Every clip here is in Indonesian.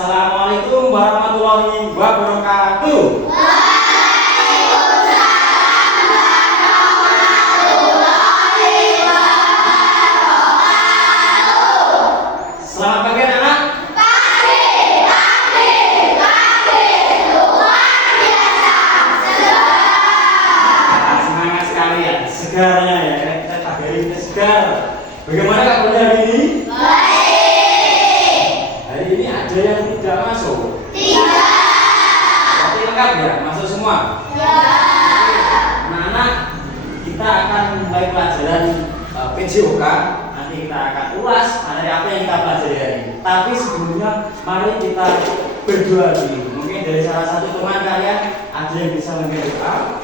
Assalamualaikum warahmatullahi wabarakatuh. Selamat pagi anak-anak. Semangat sekali ya, segarnya ya. Kita pagi hari ini segar. Bagaimana kabarnya hari ini? Hari ini ada yang tidak masuk? Tidak. Berarti lengkap ya? Masuk semua? Ya. Anak-anak, kita akan mulai pelajaran PJOK. Nanti kita akan ulas materi apa yang kita pelajari hari ini. Tapi sebelumnya, mari kita berdoa dulu. Mungkin dari salah satu teman kalian ada yang bisa memberi doa.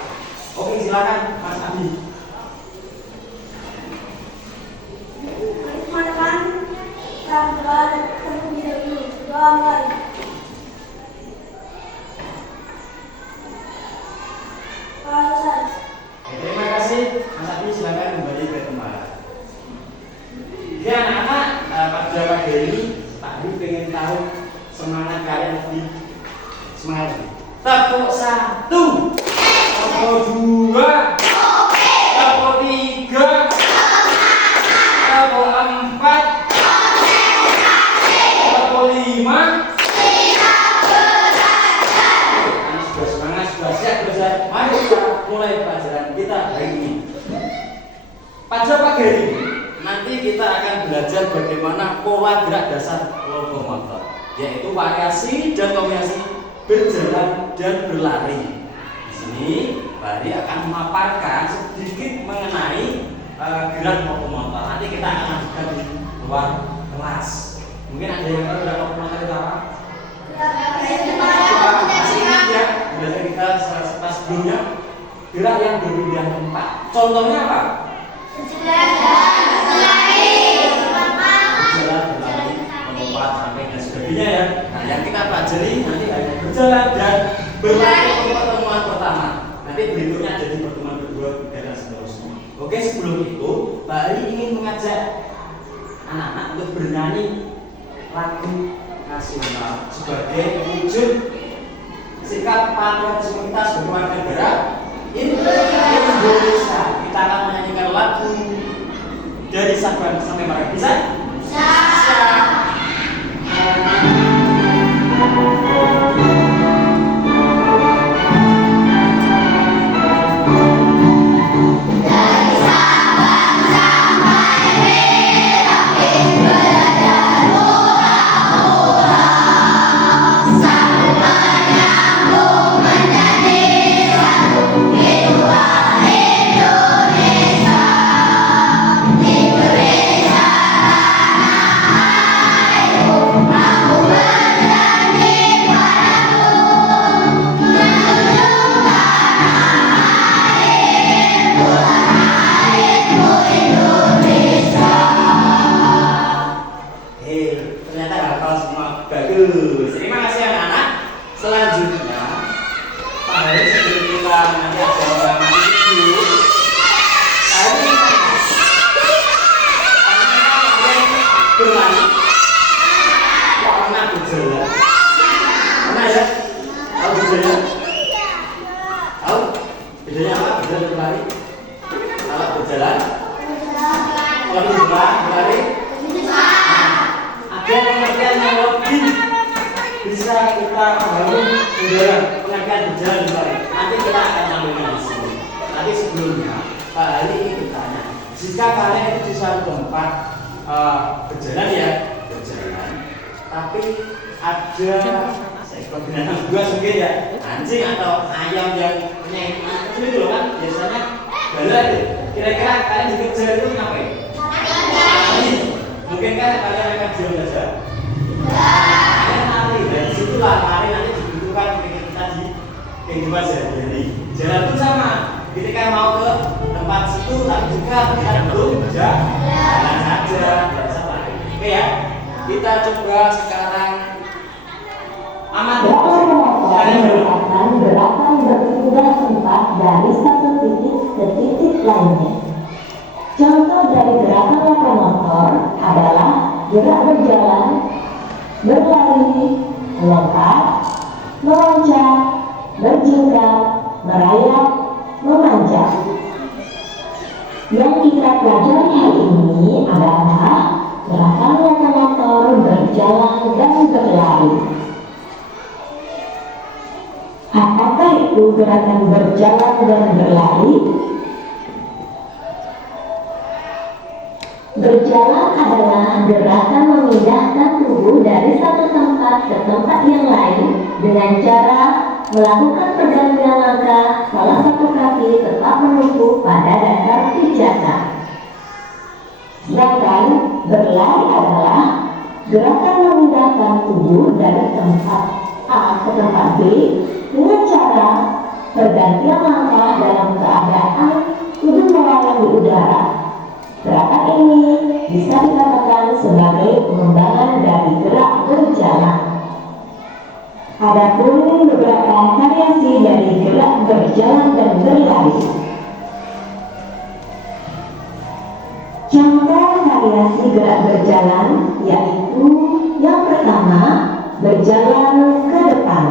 Oke, silakan Mas Abi. Terima kasih Mas Abi, silakan kembali ke tempat. Ya anak-anak, pada pagi ini Pak Abi pengen tahu semangat kalian lebih semangat. Tepuk 1, tepuk 2, tepuk 3, tepuk 4, tepuk 5. Sudah semangat, sudah siap belajar. Mari kita mulai pelajaran kita hari ini. Pada pagi hari ini nanti kita akan belajar bagaimana pola gerak dasar lokomotor, yaitu variasi dan kombinasi berjalan dan berlari. Di sini Bari akan memaparkan sedikit mengenai gerak lokomotor. Nanti kita akan lanjutkan di luar kelas. Mungkin ada yang tahu gerak lokomotor itu apa? Masih ingat ya? Belajar kita setelah sebelumnya gerak yang berpindah tempat. Contohnya apa? Berjalan, berlari, melompat, sampai dan sebagainya ya. Nah, yang kita pelajari nanti hanya berjalan dan berlari untuk pertemuan pertama. Nanti berikutnya jadi pertemuan kedua, ketiga dan seterusnya. Oke, sebelum itu, Bari ingin mengajak anak-anak untuk bernyanyi lagu nasional sebagai wujud sikap patriotisme kita sebagai warga negara Indonesia. Kita akan menyanyikan lagu dari Sabang sampai Merauke. Bisa? Bisa. Jika kalian itu di suatu tempat berjalan ya, berjalan, tapi ada seekor binatang buas mungkin ya, anjing atau ayam yang punya kecil itu loh kan, biasanya bala itu. Kira-kira kalian juga berjalan itu ngapain? Mungkin kan kalian akan jalan saja. Kalian lari, dan situlah lari nanti dibutuhkan ketika kita di kehidupan sehari-hari. Jalan pun sama. Ketika mau ke tempat situ, tapi juga kita belum jalan saja, biasa lari. Oke ya, kita coba sekarang aman. Gerakan berpindah tempat dari satu titik ke titik lainnya. Contoh dari gerakan lokomotor adalah gerak berjalan, berlari, pelajari hari ini adalah gerakan lokomotor berjalan dan berlari. Apakah itu gerakan berjalan dan berlari? Berjalan adalah gerakan memindahkan tubuh dari satu tempat ke tempat yang lain dengan cara melakukan pergantian langkah, salah satu kaki tetap menumpu pada dasar pijakan. Sedangkan berlari adalah gerakan memindahkan tubuh dari tempat A ke tempat B dengan cara pergantian langkah dalam keadaan tubuh melayang di udara. Gerakan ini bisa dikatakan sebagai pengembangan dari gerak berjalan. Adapun beberapa variasi dari gerak berjalan dan berlari. Contoh variasi gerak berjalan yaitu yang pertama, berjalan ke depan.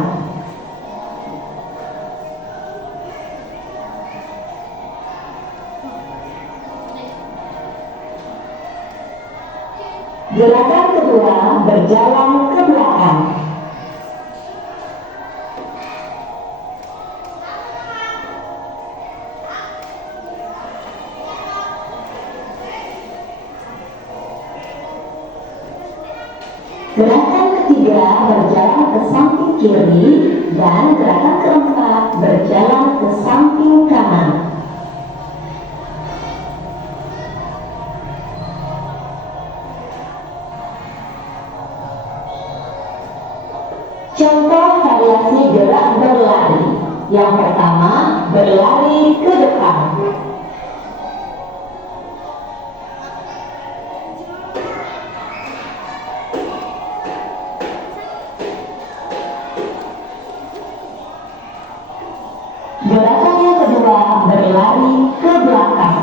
Gerakan kedua, berjalan ke belakang. Gerakan ketiga, berjalan ke samping kiri, dan gerakan keempat, berjalan ke samping kanan. Contoh variasi gerak berlari. Yang pertama, berlari ke depan. Gerakan yang kedua, berlari ke belakang.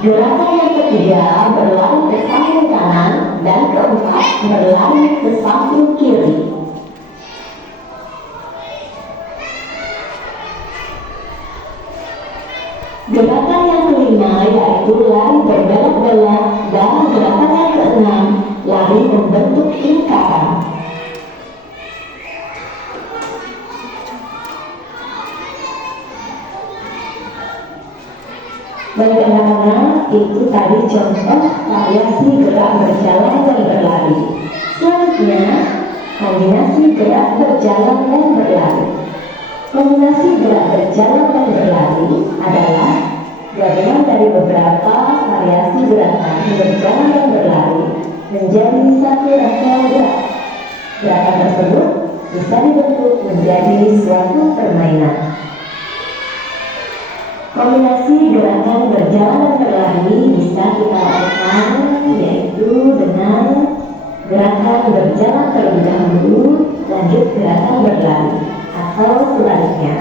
Gerakan yang ketiga, berlari ke samping kanan, dan keempat, berlari ke samping kiri. Gerakan yang kelima yaitu lari berbelok-belok, dan gerakan yang keenam, lari membentuk lingkaran. Bagaimana itu tadi contoh variasi gerak berjalan dan berlari. Selanjutnya, kombinasi gerak berjalan dan berlari. Kombinasi gerak berjalan dan berlari adalah gabungan dari beberapa variasi gerakan berjalan dan berlari menjadi satu rangkaian gerak. Gerakan tersebut bisa dibentuk menjadi suatu permainan. Kombinasi gerakan berjalan dan berlari bisa kita lakukan yaitu dengan gerakan berjalan terlebih dahulu, lanjut gerakan berlari, atau sebaliknya.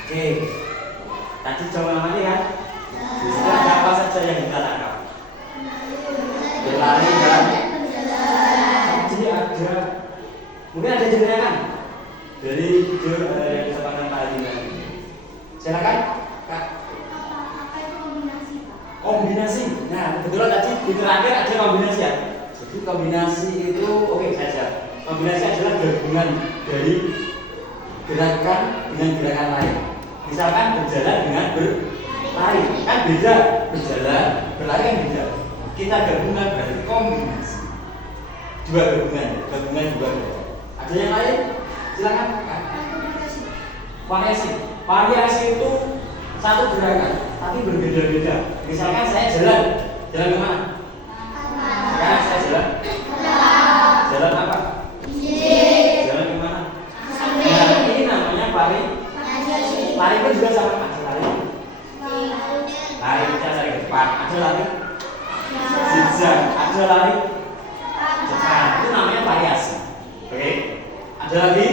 Oke, tadi coba lagi kan? Sekarang apa saja yang kita tangkap? Berlari dan jadi ada, mungkin ada jenengan dari yang kesempatan Pak Adi tadi. Silakan, Kak. Kombinasi. Nah, kebetulan tadi di terakhir ada kombinasi ya. Jadi kombinasi itu oke saja. Kombinasi adalah gabungan dari gerakan dengan gerakan lain. Misalkan berjalan dengan berlari, kan beda. Berjalan, berlari kan beda. Kita gabungan berarti kombinasi. Dua gabungan dua. Ada yang lain? Silakan. Variasi itu satu gerakan, tapi berbeda-beda. Misalkan saya jalan kemana? Sekarang saya jalan apa? Jalan kemana? Nah, ini namanya lari pun juga sama. Lari kita cari ke depan. Ada lari kejar, ada lari cepat. Itu namanya variasi. Oke, ada lagi?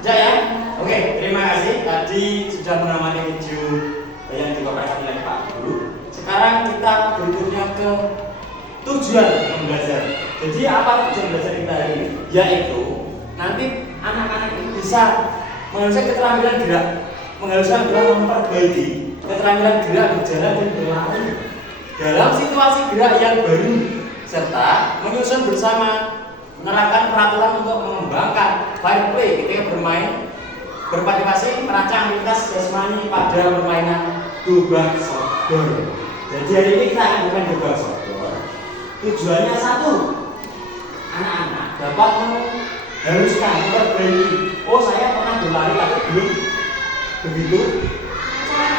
Tidak ya? Oke, terima kasih. Tadi sudah mengamati video yang dipaparkan oleh Pak Guru. Sekarang kita berikutnya ke tujuan belajar. Jadi apa tujuan belajar kita hari ini? Yaitu nanti anak-anak itu bisa menghasilkan keterampilan gerak, menghasilkan gerak memperbaiki keterampilan gerak berjalan dan berlari dalam situasi gerak yang baru, serta menyusun bersama menerapkan peraturan untuk mengembangkan fair play ketika bermain, berpartisipasi merancang aktivitas jasmani pada permainan gobang sodor. Jadi hari ini kita akan bermain gobang sodor. Tujuannya satu, anak-anak dapat mengharuskan memperbaiki. Oh, saya pernah berlari tapi belum begitu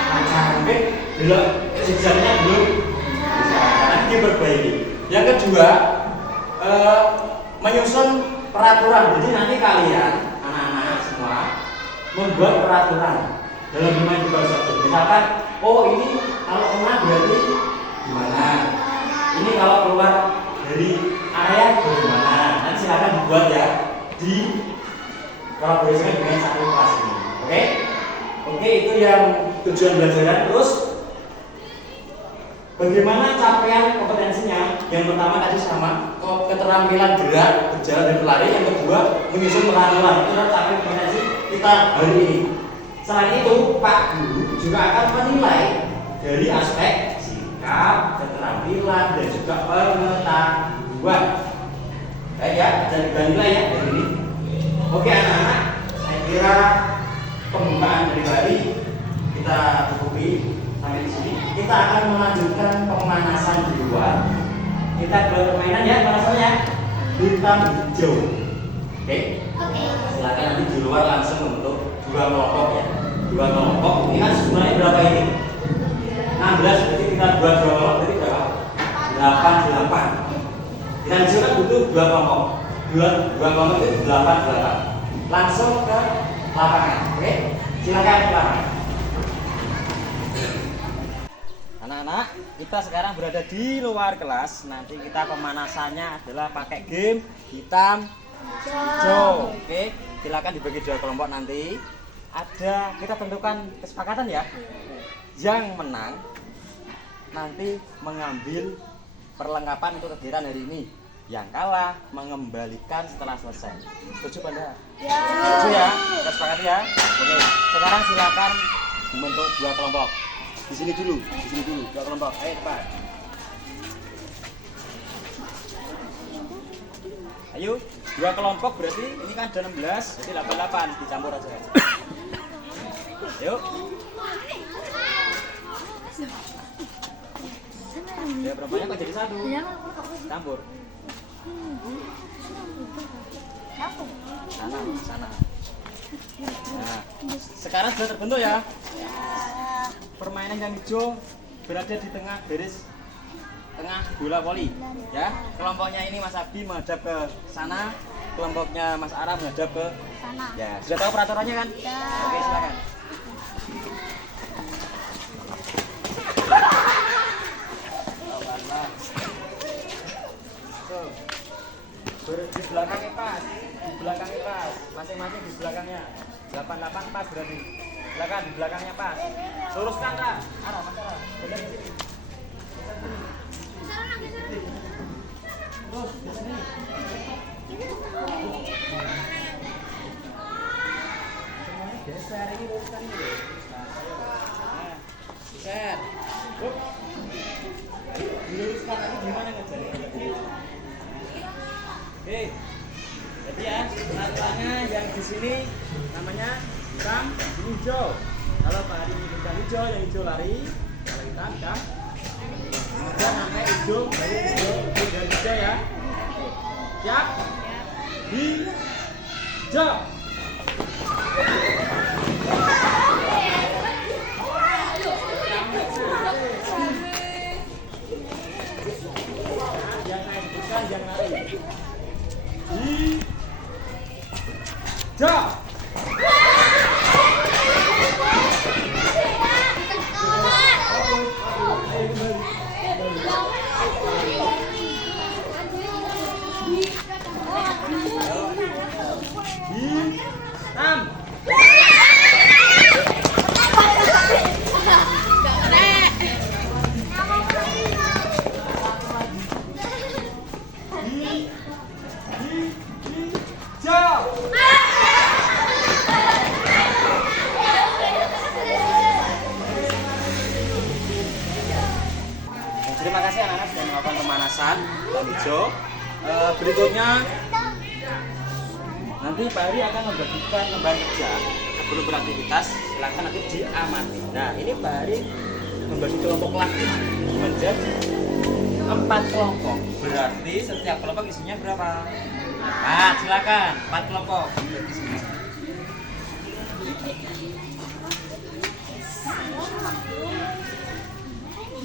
lancar, belum sejarahnya belum bisa, nanti diperbaiki. Yang kedua, menyusun peraturan. Jadi nanti kalian anak-anak semua membuat peraturan dalam bermain gobang sodor. Misalkan, oh ini kalau kena berarti gimana? Ini kalau keluar dari area bagaimana? Nanti silakan dibuat ya di kolaborasikan dengan satu kelas ini. Oke? Oke, itu yang tujuan belajar. Terus bagaimana capaian kompetensinya? Yang pertama tadi sama keterampilan gerak, berjalan dan berlari. Yang kedua menyusun peraturan. Itu adalah capaian kompetensi kita hari ini. Selain itu, Pak Guru juga akan menilai dari aspek sikap, keterampilan dan juga pengetahuan. Baik ya, jadi nilai ya dari ini. Oke anak-anak, saya kira pembukaan dari hari kita cukupi sampai di sini. Kita akan melanjutkan pemanasan di luar. Kita buat permainan ya, pemanasannya hitam hijau. Oke? Silakan nanti di luar langsung untuk dua kelompok ya. Dua kelompok. Ini kan jumlahnya berapa ini? 16, berarti kita buat dua kelompok, berarti berapa? 8. Kita hijau kan butuh dua kelompok. Dua kelompok itu 8. Langsung ke lapangan. Oke? Silakan ke lapangan. Anak-anak, kita sekarang berada di luar kelas. Nanti kita pemanasannya adalah pakai game hitam hijau. Oke, silakan dibagi dua kelompok nanti. Kita tentukan kesepakatan ya. Yang menang nanti mengambil perlengkapan untuk kegiatan hari ini. Yang kalah mengembalikan setelah selesai. Setuju Anda? Ya. Setuju ya? Kita sepakat ya. Oke, sekarang silakan membentuk dua kelompok. Di sini dulu dua kelompok. Ayo cepat. Ayo, dua kelompok berarti ini kan ada 16, jadi 88 dicampur aja. Yuk. Ya berapanya kok jadi satu? Campur. Sana. Nah, sekarang sudah terbentuk ya. Permainan yang hijau berada di tengah bola voli ya. Kelompoknya ini Mas Abdi menghadap ke sana, kelompoknya Mas Ara menghadap ke sana. Ya, sudah tahu peraturannya kan? Ya. Oke, silakan. Di belakangnya pas, masing-masing di belakangnya. 88 pas berarti. Silakan di belakangnya pas. Luruskan Ra. Arah Mas Ara. Benar di sini. Terus di sini. Semuanya geser ini luruskan ini. Nah, geser. Diluruskan lagi gimana ngejarnya? Oke. Jadi ya, peraturannya yang di sini namanya hitam, ini hijau. Kalau Pak Hari menyebutkan hijau, yang hijau lari. Kalau hitam, kemudian sampai hijau, dari hijau ya. Siap? Hijau. Yang saya sebutkan, yang lari. Hijau. anak-anak sudah melakukan pemanasan lampu hijau. Berikutnya nanti Pak Heri akan membagikan lembaran kerja sebelum beraktivitas. Silakan nanti diamati. Nah, ini Pak Heri membagi kelompok laki menjadi 4 kelompok. Berarti setiap kelompok isinya berapa? 4. Silakan 4 kelompok.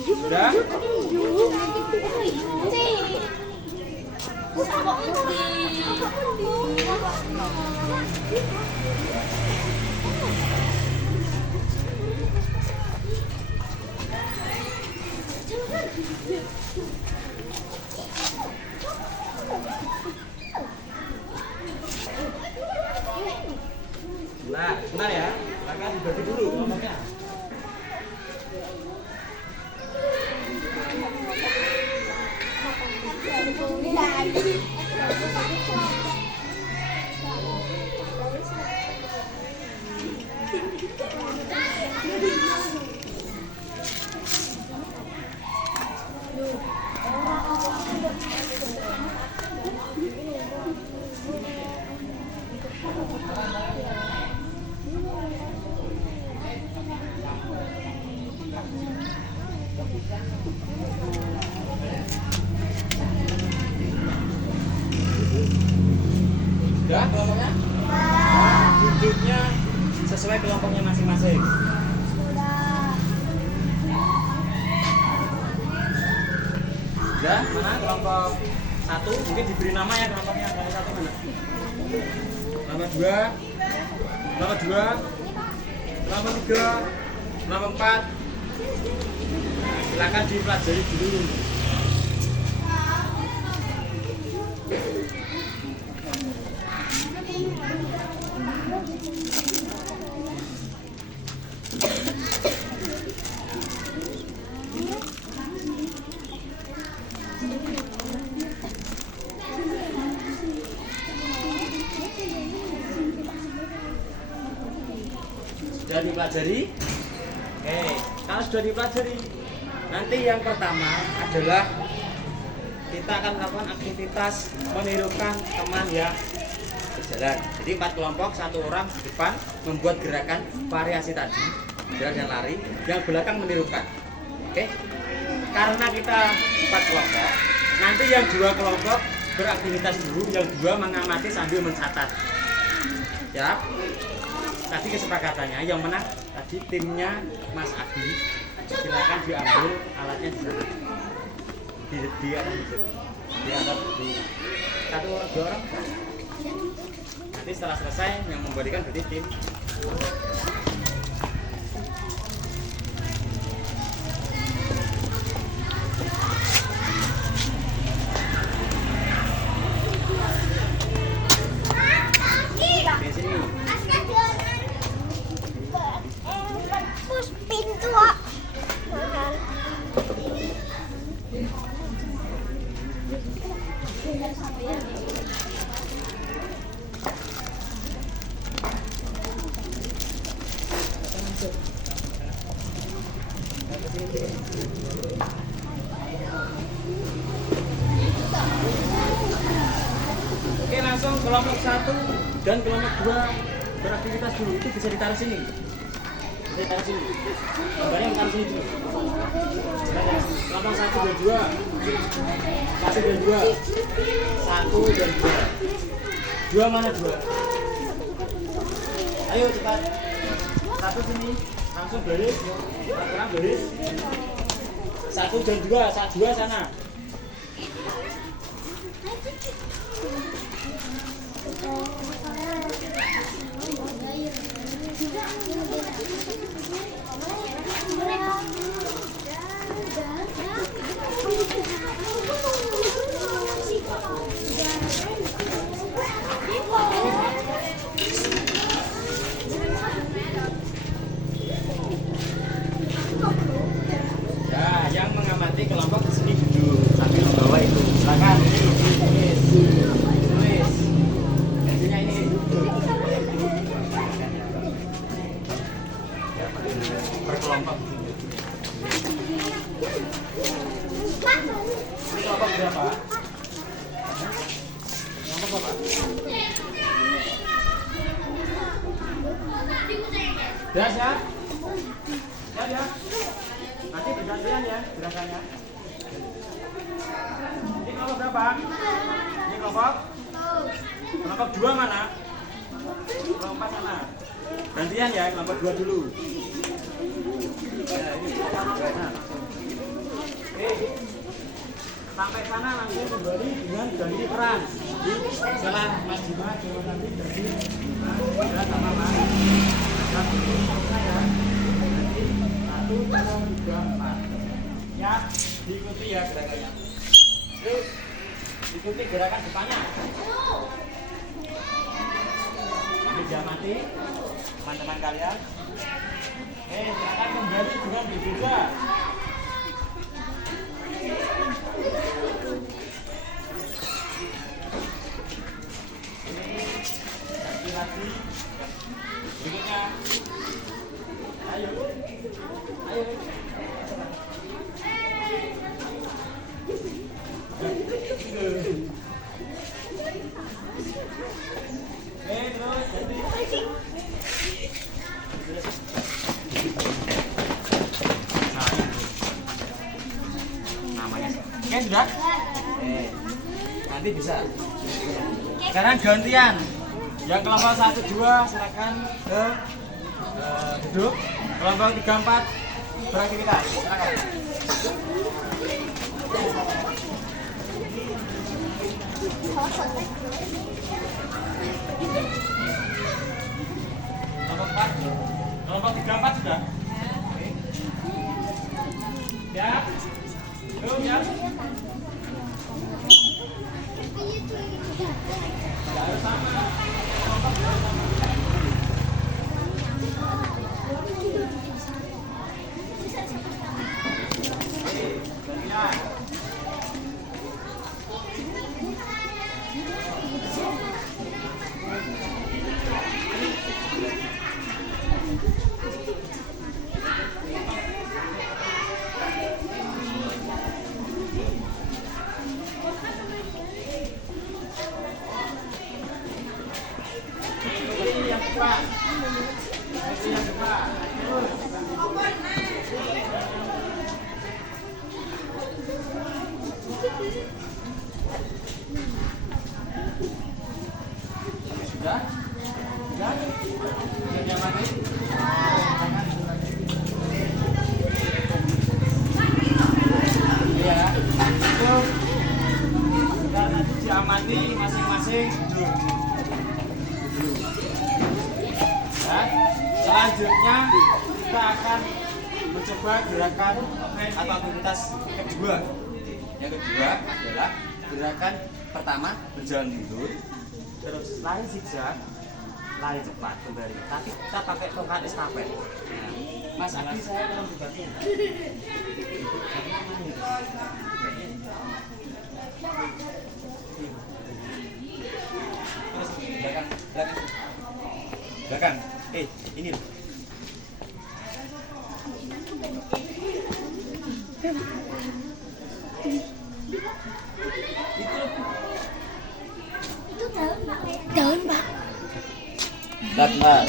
Sudah? Nah, sebentar ya. Silakan dibagi dulu kelompoknya. Sudah kelompoknya? Duduknya sesuai kelompoknya masing-masing. Sudah, mana kelompok 1? Mungkin diberi nama ya kelompoknya. Kelompok 1 mana? Kelompok 2, kelompok 2, kelompok 3, kelompok 4. Silakan dipelajari dulu. Sudah dipelajari? Oke, kalau sudah dipelajari, nanti yang pertama adalah kita akan melakukan aktivitas menirukan teman yang berjalan. Jadi 4 kelompok, 1 orang di depan membuat gerakan variasi tadi, jalan dan lari, yang belakang menirukan. Oke, karena kita 4 kelompok, nanti yang 2 kelompok beraktivitas dulu, yang 2 mengamati sambil mencatat. Ya. Tadi kesepakatannya yang menang tadi timnya Mas Adi. Silakan diambil alatnya di sana. Dianggap di 1 orang 2 orang. Nanti setelah selesai yang memberikan berarti tim. Di sini. Pintu kok mahal. Oke, langsung kelompok 1 dan kelompok 2 beraktivitas dulu. Itu bisa ditaruh sini. Bisa ditaruh sini. Gambarnya ditaruh sini dulu. Kelompok 1 dan 2. 1 dan 2. 1 dan 2. 2 mana 2? Ayo cepat. 1 sini. Langsung baris. Sekarang baris. 1 dan 2. 2 sana. Nah, yang mengamati kelompok sini duduk sambil membawa itu. Silakan. Tulis. Intinya ini. Per kelompok kelompok berapa? Kelompok berapa? Siap ya? Siap ya? Nanti bergantian ya gerakannya. Ini kelompok berapa? Ini kelompok? Kelompok 2 mana? Kelompok sana. Gantian ya, kelompok 2 dulu. Ya, ini kelompok 2 sana. Oke. Sampai sana langsung kembali dengan ganti peran. Jadi setelah Mas Bima coba nanti ganti ya sama Mas. Satu, ya. Nanti 1, 2, 3, 4. Ya, diikuti ya gerakannya. Yuk, ikuti gerakan depannya. Meja mati, teman-teman kalian. Silakan kembali dengan berbeda. Ganti lagi. Berikutnya. Ayo. Ayo. Terus ganti. Namanya. Oke, sudah? Nanti bisa. Sekarang gantian. Yang kelompok 1, 2 silakan ke duduk. Kelompok 3, 4 beraktivitas. Silakan. Kelompok 4. Kelompok 3, 4 sudah? Siap? Yuk, siap? Ya, harus sama. Sudah? Sudah? Sudah diamati? Iya. Itu sudah nanti diamati masing-masing duduk. Ya. Selanjutnya kita akan mencoba gerakan atau aktivitas kedua. Yang kedua adalah gerakan pertama berjalan mundur, terus lari zigzag, lari cepat kembali. Tapi kita pakai tongkat estafet. Nah, Mas Adi saya tolong dibantu. Terus belakang, belakang, belakang. Ini loh. Itu daun, Pak. Daun, Pak. Datang.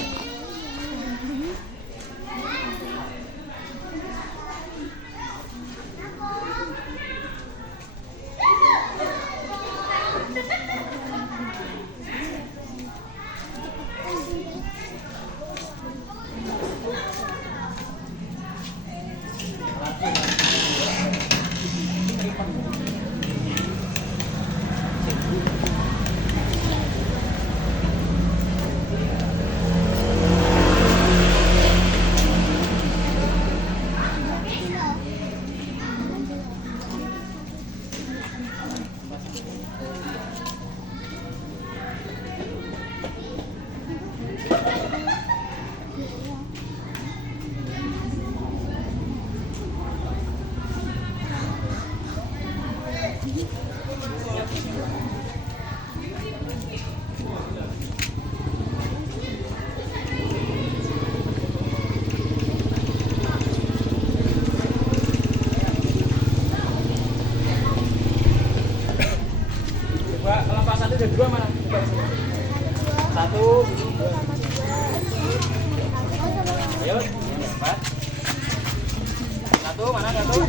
Satu, mana satu?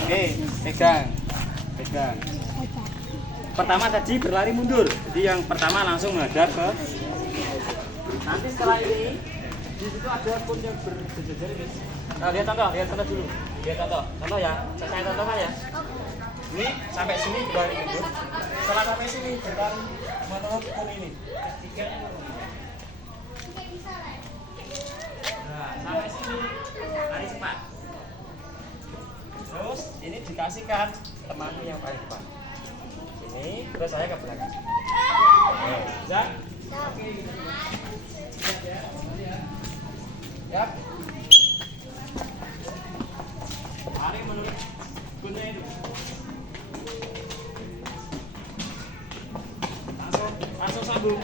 Oke, pegang. Pegang. Pertama tadi berlari mundur. Jadi yang pertama langsung menghadap ke. Nanti setelah ini di situ ada pun yang berjejer ini. Nah, lihat contoh dulu. Lihat contoh ya. Saya contohkan ya. Ini sampai sini berlari mundur. Setelah sampai sini berlari menurut pun ini. Nah, sampai sini lari cepat. Terus ini dikasihkan temanmu yang paling depan. Ini terus saya ke belakang. Bisa? Oke. Siap ya. Siap. Lari menurut kunnya itu. Langsung sambung.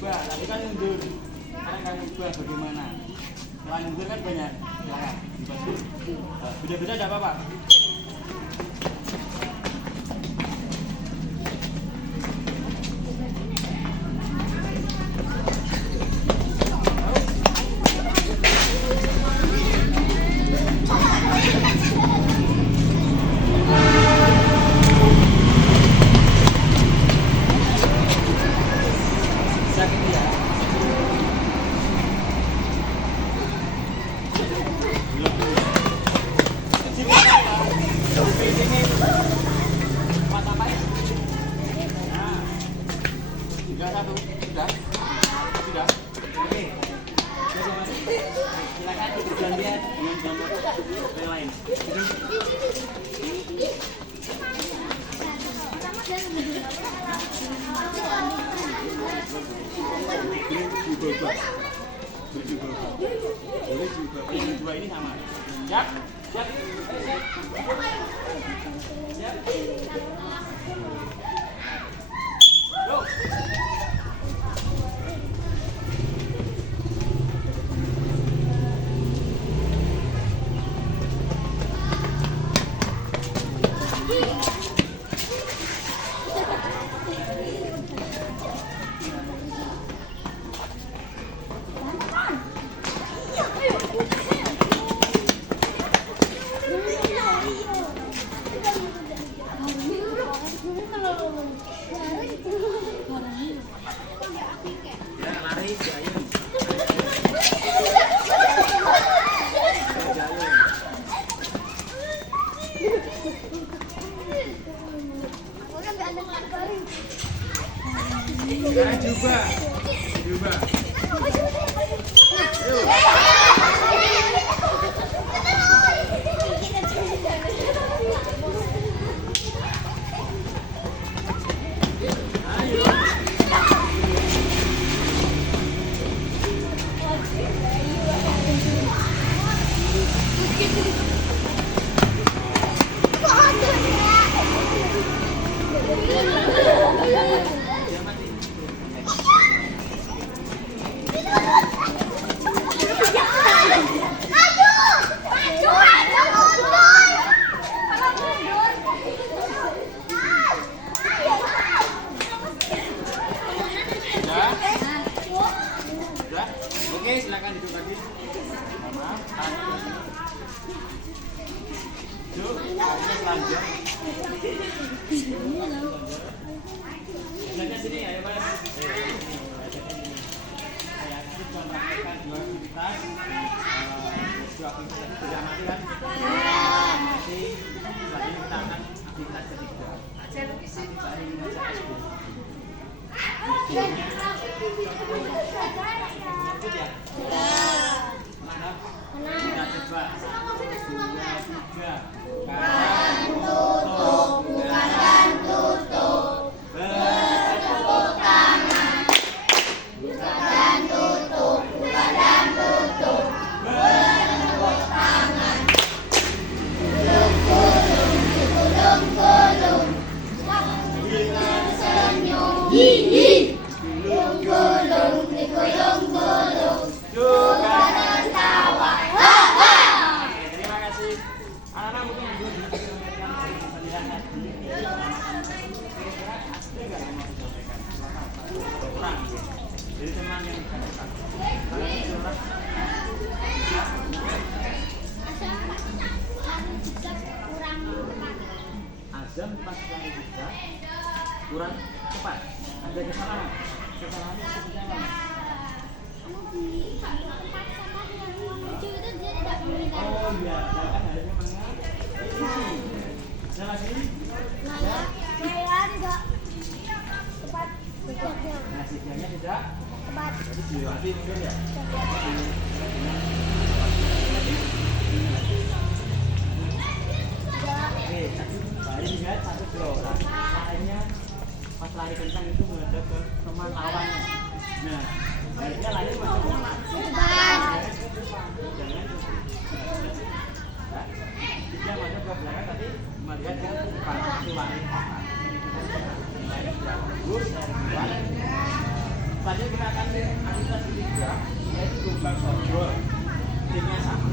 Tadi kan mundur, sekarang kan ubah bagaimana? Setelah mundur kan banyak silakan. Beda-beda ada apa-apa? Sudah. Oke. Silakan bergantian dengan gambar yang lain. Yang dua ini sama. Siap? Siap? Siap? Yuk. Ya, lari jayung. Sekarang jubah. Oke, silakan duduk lagi. Maaf, duduk, telanjang. Belajar sini ya, Mas. Saya nanti mempraktekkan dua aktivitas. Dua aktivitas sudah mati kan? Nanti setelah ini kita akan aktivitas ketiga. Aktivitas ini membaca Facebook. Kita coba 1, 2, 3. Bukan tutup. Azam pas lari juga kurang cepat. Ada kesalahan. Kesalahannya seperti apa? Oh iya, kan ada memangnya ini. Salah sini. Ya. Nah, sinyalnya tidak tepat. Jadi dilewati mungkin ya. Oke, tadi lihat satu gol. Larinya pas lari kencang itu menghadap ke teman lawannya. Nah, baiknya lari masuk ke mana? Jangan masuk ke belakang tapi melihat ke depan. Itu lari. Bagus, tadi kita akan aktivitas ketiga yaitu gelombang softball. Timnya sama.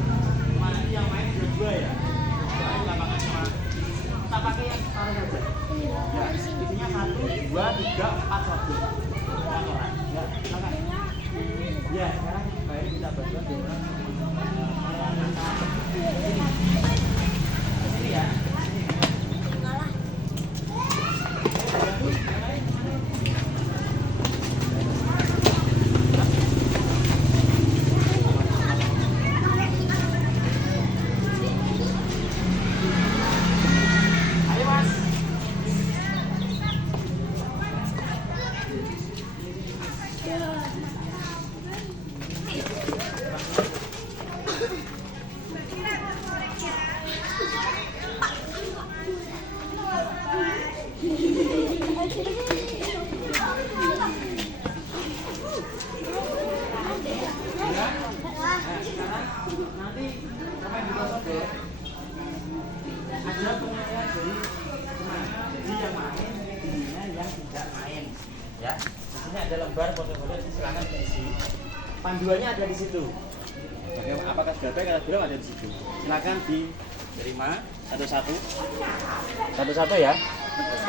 Nanti yang main dua ya. Soalnya lapangan sama. Kita pakai yang separuh saja. Ya, isinya 1, 2, 3, 4 softball. Orang. Ya, silakan. Ya, sekarang baik kita bantu orang. Kesini ya. Ya, di sini ada lembar foto-foto, silakan diisi. Panduannya ada di situ. Bagaimana apakah sudah baik atau belum ada di situ. Silakan diterima satu-satu ya.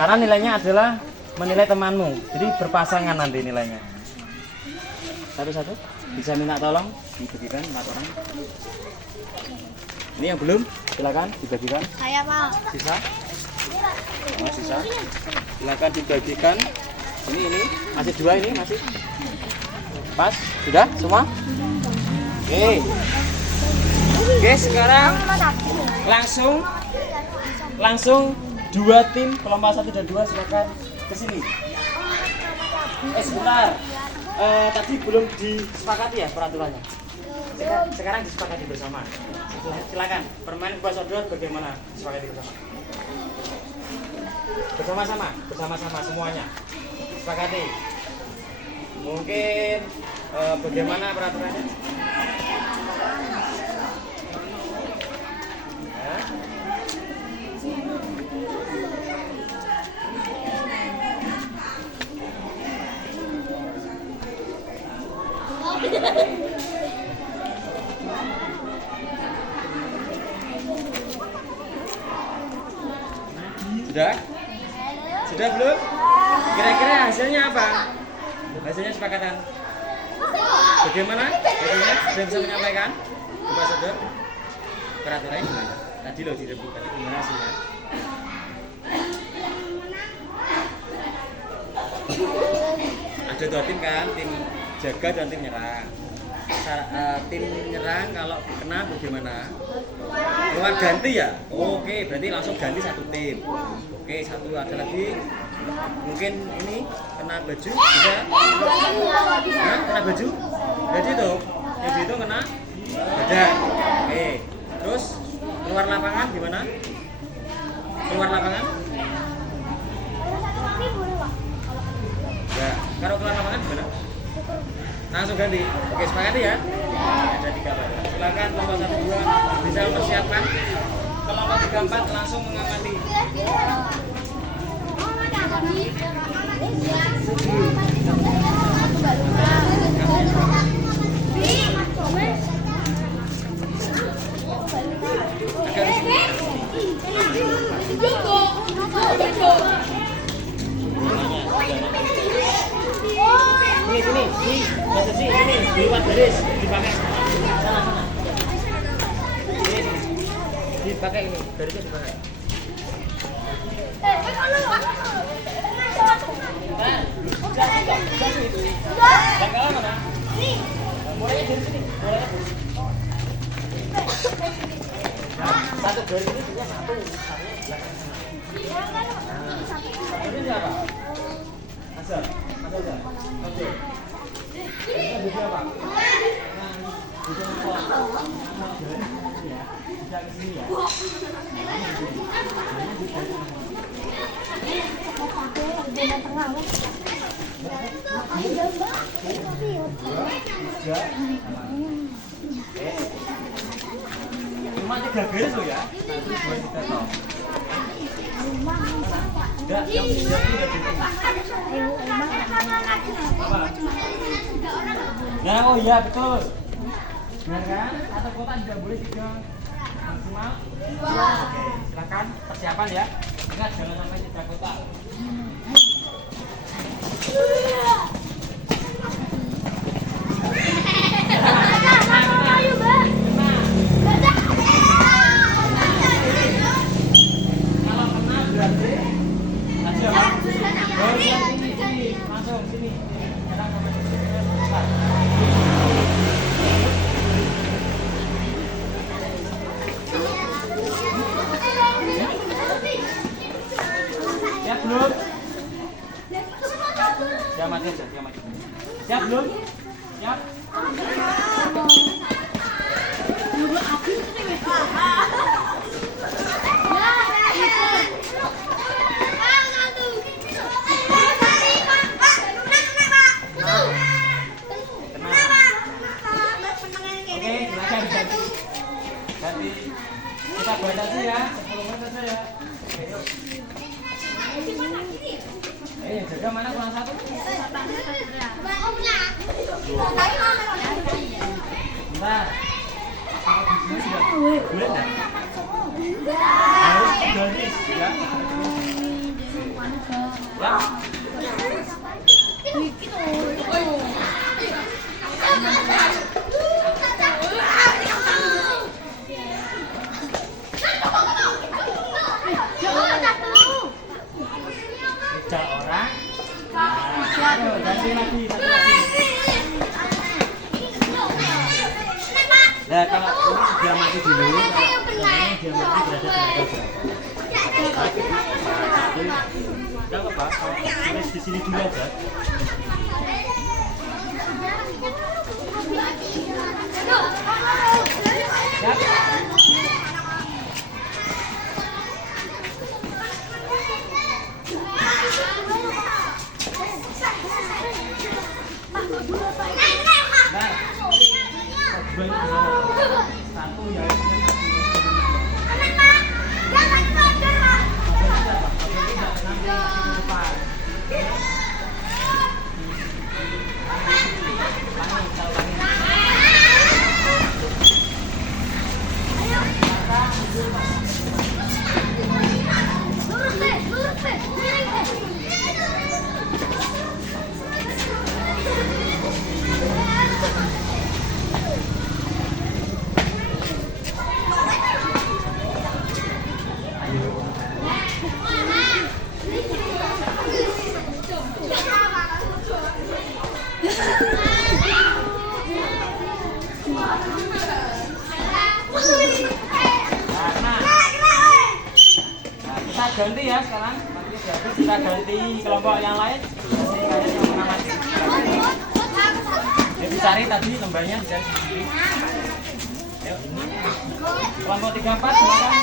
Karena nilainya adalah menilai temanmu. Jadi berpasangan nanti nilainya. Satu-satu. Bisa minta tolong dibagikan 4 orang. Ini yang belum, silakan dibagikan. Saya Pak. Sisa? Oh, sisa. Silakan dibagikan. Ini masih 2 ini masih. Pas, sudah semua? Oke, sekarang langsung 2 tim kelompok 1 dan 2 silakan ke sini. Sebentar. Tadi belum disepakati ya peraturannya. Sekarang disepakati bersama. Silakan. Permainan kuasa sodor bagaimana disepakati bersama? Bersama-sama semuanya. Sepakati. Mungkin bagaimana peraturannya? Sudah? Sudah belum? Kira-kira hasilnya apa? Hasilnya sepakatan. Bagaimana? Hasilnya sudah bisa menyampaikan? Coba saudara. Peraturannya gimana? Tadi loh direbut, tadi gimana hasilnya? Ada 2 tim kan, tim jaga dan tim nyerang. Tim nyerang kalau kena bagaimana? Keluar ganti ya? Oke, berarti langsung ganti 1 tim. Oke, 1 ada lagi. Mungkin ini kena baju bisa? Nah, kena baju? Jadi itu, yang itu kena badan. Oke, terus keluar lapangan gimana? Keluar lapangan? Ya, kalau keluar lapangan gimana? Langsung ganti. Oke, sepakati ya. Ada 3 badan. Silakan kelompok 1, 2 bisa mempersiapkan. Kelompok 3, 4 langsung mengamati. Sini. sini, lewat garis, dipakai. Sana. Dipakai ini, garisnya dipakai. Bakalan mana? Mulainya dari sini, satu garis ini juga satu. Ini siapa? Asal. Oke. Ini bisa apa? Bisa apa? Bisa ke sini ya. Cuma 3 garis loh ya. Nanti 2 3 toh. Enggak, yang ini enggak cukup. Nah, oh iya betul. Benar kan? Atau kota juga boleh 3 maksimal. Oke, silakan persiapan ya. Ingat jangan sampai 3 kota. Langsung sini. Ya belum? Siap mati aja, siap mati. Siap belum? Siap. Ganti kita baca sih ya 10 menit saja ya. Oke, yuk. Jaga mana kurang 1? Bentar. Boleh enggak? Harus garis ya. Ya. Cak orang. Ganti lagi, satu lagi. Nah, kalau ini dia mati dulu, kalau ini dia mati berada di atas. Enggak apa-apa, tulis di sini dulu aja. Satu ya. Ganti ya sekarang, kita ganti kelompok yang lain. Yang mengamati. Ya, dicari tadi lembahnya dicari sendiri. Ayo, kelompok 34 silakan.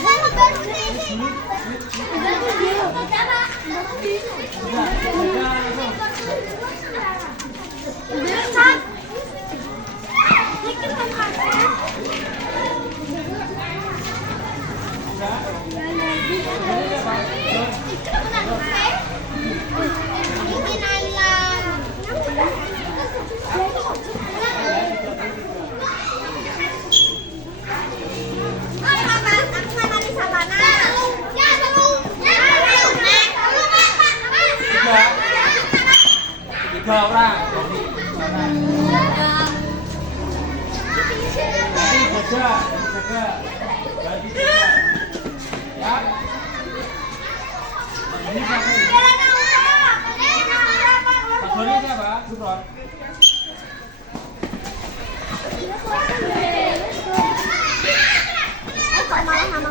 Tiga orang. jaga. Ganti jaga. Ya. Ini siapa? Pasalnya siapa? Supron. Kok malah nama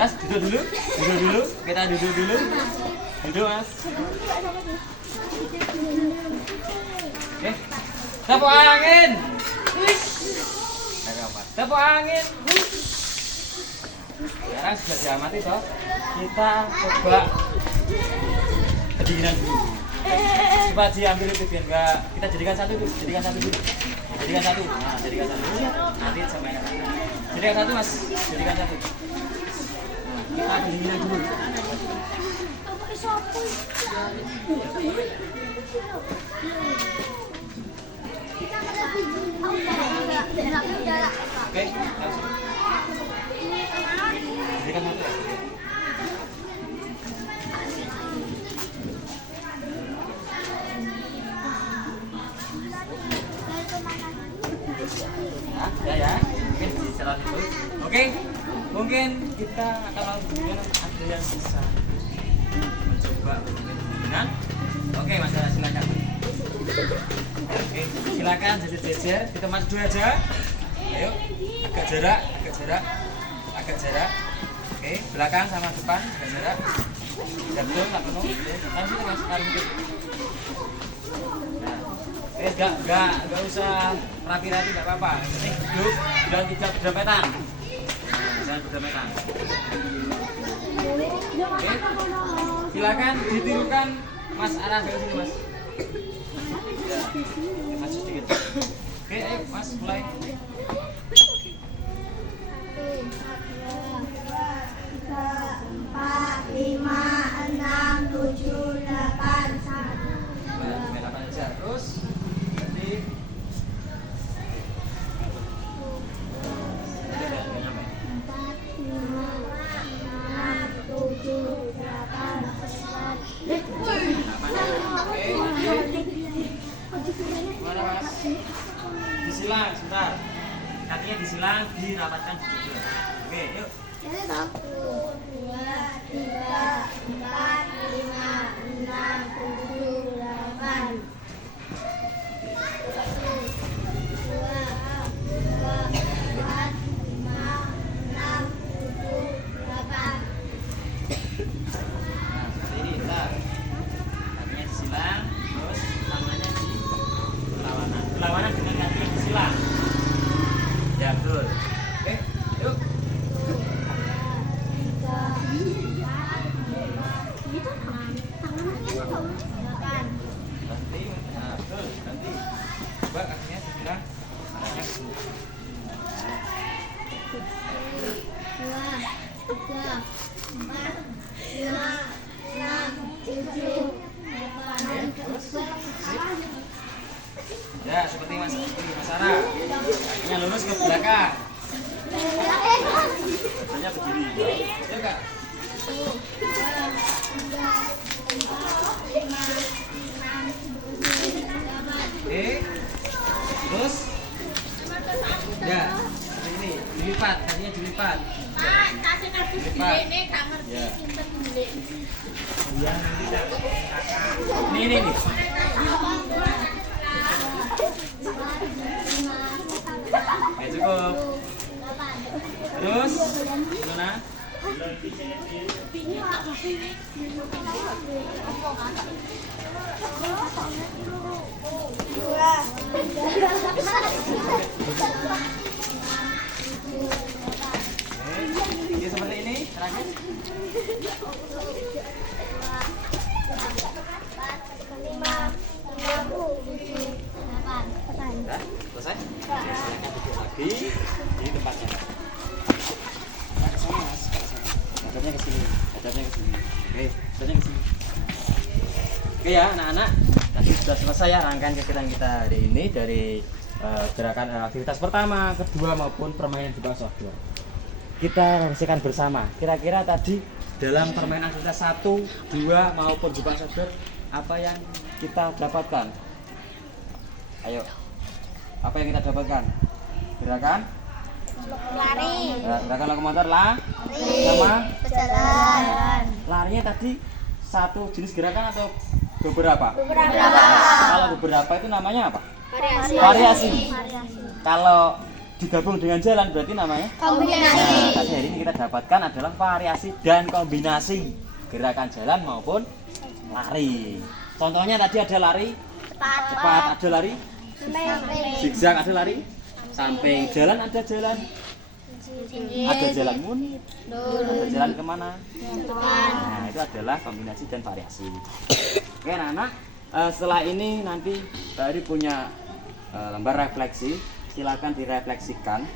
Mas, duduk dulu. Kita duduk dulu. Duduk, Mas. Oke. Tepuk angin. Tepuk angin. Sekarang sudah diamati toh. Kita coba kedinginan dulu. Coba diambil itu biar enggak, kita jadikan satu dulu. Jadikan satu. Nah, jadikan satu. Nanti sama yang satu. Jadikan satu, Mas. Jadikan satu. Kita kedinginan dulu. Oke, langsung. Jadikan satu. Ya. Mungkin bisa itu. Oke. Mungkin kita akan langsung ada yang bisa mencoba dengan. Oke, Mas, silakan. Oke, silakan jejer-jejer. Kita maju dulu aja. Ayo, agak jarak. Oke, belakang sama depan agak jarak. Tidak betul, tak penuh. Langsung Mas, taruh. Enggak usah rapi-rapi, enggak apa-apa. Ini duduk dan tidak berdempetan. Jangan berdempetan. Oke. Silakan ditirukan Mas arah ke sini, Mas. Ya, maju sedikit. Oke, ayo Mas mulai. 4, 5, 6, 7, 8, 8 aja. Terus jadi mana, Mas? Disilang sebentar. Kakinya disilang, dirapatkan sedikit. Oke, yuk. 1, 2, 3, 4, 5, 6, 7, 8. 3, 4, 5, 6, 7, 8. empat, lima, enam, tujuh, delapan. Ya, seperti Mas Sarah. Kakinya lurus ke belakang. Badannya berdiri. Ya, Kak. Oke. Terus? Ya, seperti ini. Dilipat, kakinya dilipat. Dilipat. Ya. Ini. Oke, cukup. Terus, gimana? Oke, seperti ini. Terakhir. Sudah? Selesai? Duduk lagi di tempatnya. Nah, ke sana, Mas. Hadapnya ke sini. Oke, hadapnya ke sini. Oke ya, anak-anak. Tadi sudah selesai ya rangkaian kegiatan kita hari ini dari gerakan aktivitas pertama, kedua maupun permainan di bawah outdoor. Kita refleksikan bersama. Kira-kira tadi dalam permainan aktivitas 1, 2 maupun di bawah outdoor apa yang kita dapatkan? Ayo. Apa yang kita dapatkan? Gerakan? Lari. Gerakan lokomotor sama Berjalan. larinya tadi satu jenis gerakan atau beberapa? Beberapa. Kalau beberapa itu namanya apa? Variasi. Variasi. Kalau digabung dengan jalan berarti namanya? Kombinasi. Nah, tadi hari ini kita dapatkan adalah variasi dan kombinasi gerakan jalan maupun lari. Contohnya tadi ada lari cepat, ada lari zigzag, ada lari samping, jalan ada jalan, ada jalan mundur, ada jalan kemana? Nah, itu adalah kombinasi dan variasi. Oke anak-anak, setelah ini nanti Pak Ari punya lembar refleksi, silakan direfleksikan.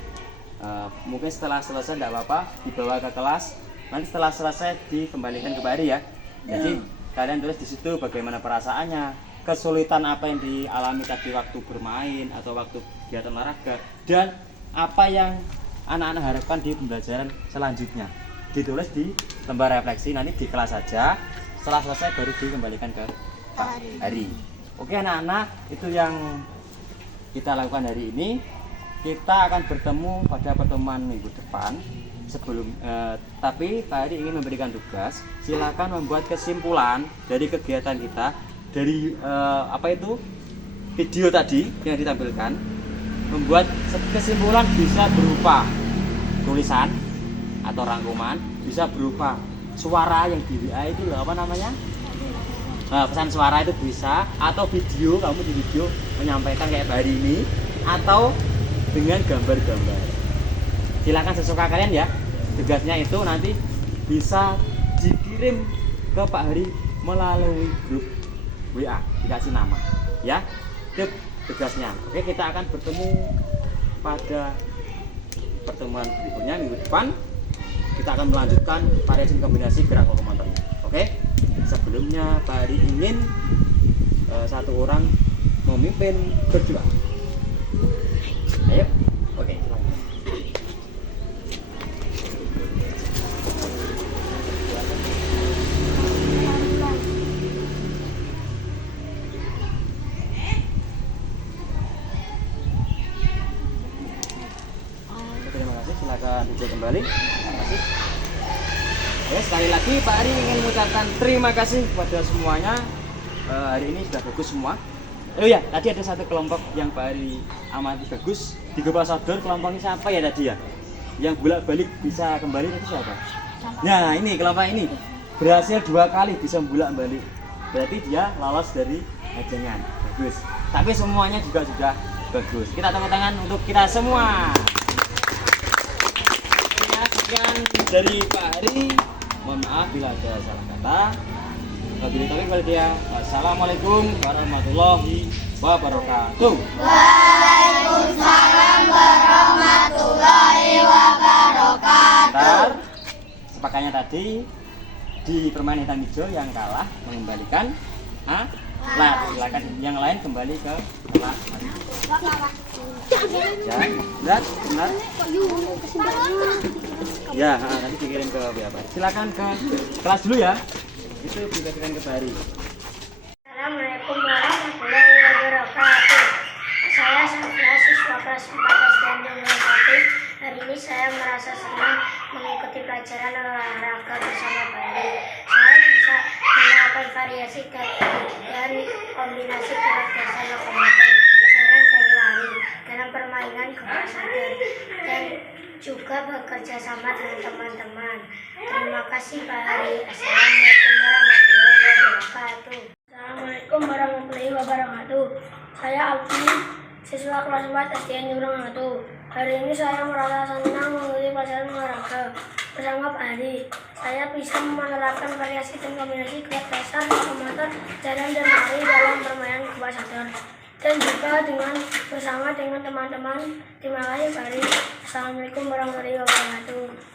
Mungkin setelah selesai tidak apa-apa dibawa ke kelas, nanti setelah selesai dikembalikan ke Pak Ari ya. Jadi kalian tulis di situ bagaimana perasaannya, kesulitan apa yang dialami tadi waktu bermain atau waktu kegiatan olahraga, dan apa yang anak-anak harapkan di pembelajaran selanjutnya. Ditulis di lembar refleksi, nanti di kelas saja. Setelah selesai baru dikembalikan ke Pak Hari. Oke anak-anak, itu yang kita lakukan hari ini. Kita akan bertemu pada pertemuan minggu depan. Tapi Pak Hari ingin memberikan tugas, silakan membuat kesimpulan dari kegiatan kita, dari video tadi yang ditampilkan. Membuat kesimpulan bisa berupa tulisan atau rangkuman, bisa berupa suara yang di WA itu loh, apa namanya? Pesan suara itu bisa, atau video, kamu di video menyampaikan kayak hari ini, atau dengan gambar-gambar. Silakan sesuka kalian ya. Tugasnya itu nanti bisa dikirim ke Pak Hari melalui grup WA, dikasih nama ya. Itu tugasnya. Oke, kita akan bertemu pada pertemuan berikutnya minggu depan. Kita akan melanjutkan variasi kombinasi gerak lokomotor. Oke. Sebelumnya Pak Hari ingin satu orang memimpin berdua. Ayo. Oke. Terima kasih. Silakan duduk kembali. Terima kasih. Ya, sekali lagi Pak Ari ingin mengucapkan terima kasih kepada semuanya. Hari ini sudah bagus semua. Oh ya, tadi ada satu kelompok yang Pak Ari amati bagus di Gopal Sodor. Kelompoknya siapa ya tadi ya? Yang bolak-balik bisa kembali itu siapa? Nah, ini kelompok ini berhasil 2 kali bisa bolak-balik. Berarti dia lolos dari ajangan. Bagus. Tapi semuanya juga sudah bagus. Kita tepuk tangan untuk kita semua. Sekian dari Pak Hari. Mohon maaf bila ada salah kata. Wabillahi taufiq wal hidayah. Wassalamualaikum warahmatullahi wabarakatuh. Waalaikumsalam warahmatullahi wabarakatuh. Bentar. kekompakannya tadi di permainan hitam hijau yang kalah mengembalikan alat. Silakan yang lain kembali ke kelas. Ya, benar. Ya, nanti dikirim ke apa? Silakan ke kelas dulu ya. Itu dikasihkan ke Bari. Assalamualaikum warahmatullahi wabarakatuh. Saya siswa kelas 4 SDN Negeri 1. Hari ini saya merasa senang mengikuti pelajaran olahraga bersama Bari. Saya bisa menerapkan variasi dan kombinasi gerak dasar lokomotor, jalan dan lari dalam permainan kepala sadar dan juga bekerja sama dengan teman-teman. Terima kasih Bari. Assalamualaikum warahmatullahi wabarakatuh. Assalamualaikum warahmatullahi wabarakatuh. Saya Alfi, siswa kelas 4 SDN Jurang 1. Hari ini saya merasa senang mengikuti pelajaran olahraga bersama Pak Hari. Saya bisa menerapkan variasi dan kombinasi gerak dasar, lokomotor, jalan dan lari dalam permainan kepala sadar dan juga bersama dengan teman-teman. Terima kasih Pak Hari. Assalamualaikum warahmatullahi wabarakatuh.